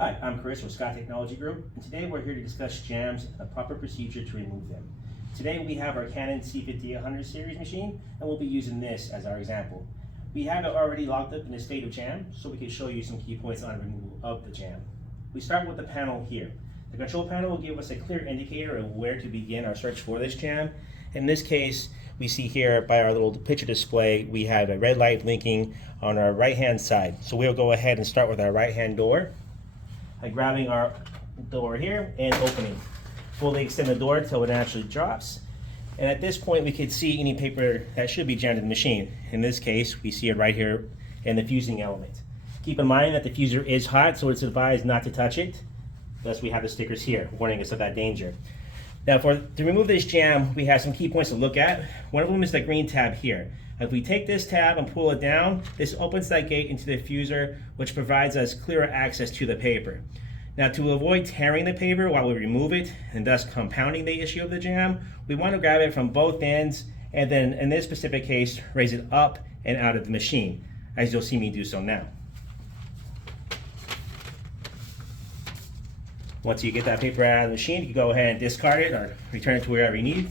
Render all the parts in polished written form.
Hi, I'm Chris with Scott Technology Group, and today we're here to discuss jams and the proper procedure to remove them. Today we have our Canon C5800 series machine, and we'll be using this as our example. We have it already locked up in a state of jam, so we can show you some key points on removal of the jam. We start with the panel here. The control panel will give us a clear indicator of where to begin our search for this jam. In this case, we see here by our little picture display, we have a red light blinking on our right hand side. So we'll go ahead and start with our right hand door by grabbing our door here and opening. Fully extend the door until it actually drops. And at this point, we can see any paper that should be jammed in the machine. In this case, we see it right here in the fusing element. Keep in mind that the fuser is hot, so it's advised not to touch it. Thus, we have the stickers here warning us of that danger. Now, to remove this jam, we have some key points to look at. One of them is the green tab here. If we take this tab and pull it down, this opens that gate into the fuser, which provides us clearer access to the paper. Now, to avoid tearing the paper while we remove it, and thus compounding the issue of the jam, we want to grab it from both ends, and then in this specific case, raise it up and out of the machine, as you'll see me do so now. Once you get that paper out of the machine, you can go ahead and discard it or return it to wherever you need.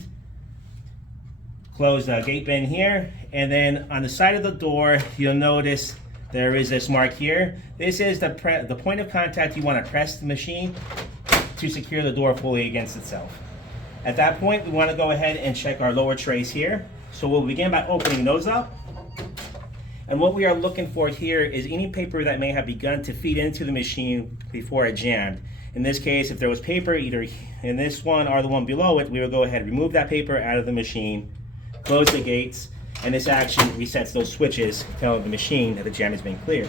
Close the gate bin here, and then on the side of the door, you'll notice there is this mark here. This is the point of contact you want to press the machine to secure the door fully against itself. At that point, we want to go ahead and check our lower trays here. So we'll begin by opening those up. And what we are looking for here is any paper that may have begun to feed into the machine before it jammed. In this case, if there was paper either in this one or the one below it, we will go ahead and remove that paper out of the machine, close the gates, and this action resets those switches, telling the machine that the jam has been cleared.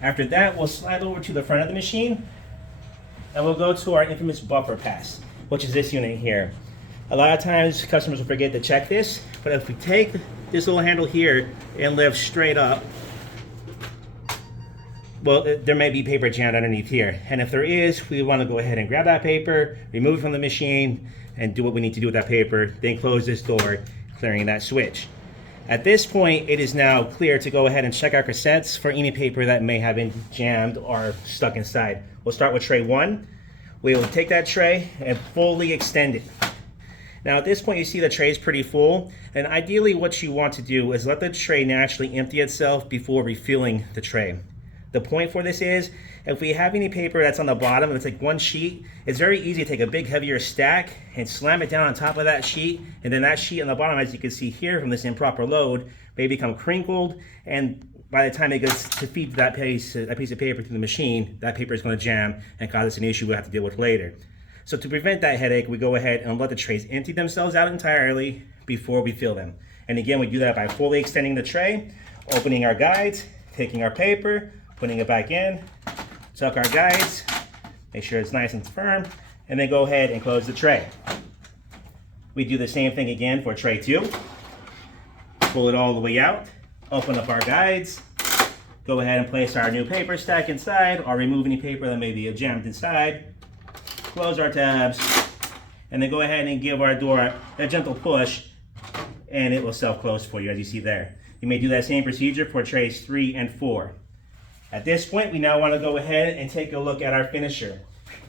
After that, we'll slide over to the front of the machine, and we'll go to our infamous buffer pass, which is this unit here. A lot of times, customers will forget to check this, but if we take this little handle here and lift straight up, well, there may be paper jammed underneath here. And if there is, we want to go ahead and grab that paper, remove it from the machine, and do what we need to do with that paper, then close this door, clearing that switch. At this point, it is now clear to go ahead and check our cassettes for any paper that may have been jammed or stuck inside. We'll start with tray 1. We will take that tray and fully extend it. Now at this point, you see the tray is pretty full, and ideally what you want to do is let the tray naturally empty itself before refilling the tray. The point for this is, if we have any paper that's on the bottom, if it's like one sheet, it's very easy to take a big heavier stack and slam it down on top of that sheet, and then that sheet on the bottom, as you can see here from this improper load, may become crinkled, and by the time it gets to feed that piece of paper through the machine, that paper is going to jam and cause us an issue we'll have to deal with later. So to prevent that headache, we go ahead and let the trays empty themselves out entirely before we fill them. And again, we do that by fully extending the tray, opening our guides, taking our paper, putting it back in, tuck our guides, make sure it's nice and firm, and then go ahead and close the tray. We do the same thing again for tray 2. Pull it all the way out, open up our guides, go ahead and place our new paper stack inside, or remove any paper that may be jammed inside, close our tabs, and then go ahead and give our door a gentle push, and it will self-close for you, as you see there. You may do that same procedure for trays 3 and 4. At this point, we now want to go ahead and take a look at our finisher.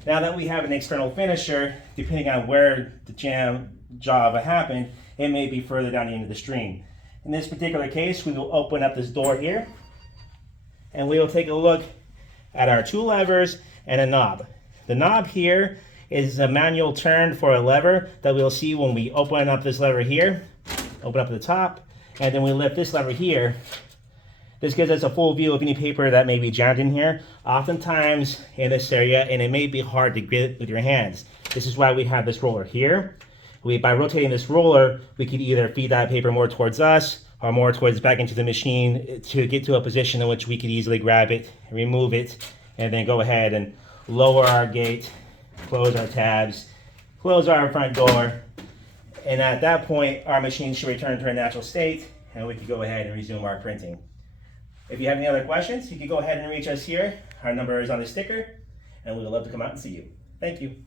Now that we have an external finisher, depending on where the jam job happened, it may be further down the end of the stream. In this particular case, we will open up this door here, and we will take a look at our 2 levers and a knob. The knob here is a manual turn for a lever that we'll see when we open up this lever here, open up the top, and then we lift this lever here. This gives us a full view of any paper that may be jammed in here, oftentimes in this area, and it may be hard to get with your hands. This is why we have this roller here. By rotating this roller, we could either feed that paper more towards us or more towards back into the machine to get to a position in which we could easily grab it, remove it, and then go ahead and lower our gate, close our tabs, close our front door, and at that point, our machine should return to a natural state, and we can go ahead and resume our printing. If you have any other questions, you can go ahead and reach us here. Our number is on the sticker, and we would love to come out and see you. Thank you.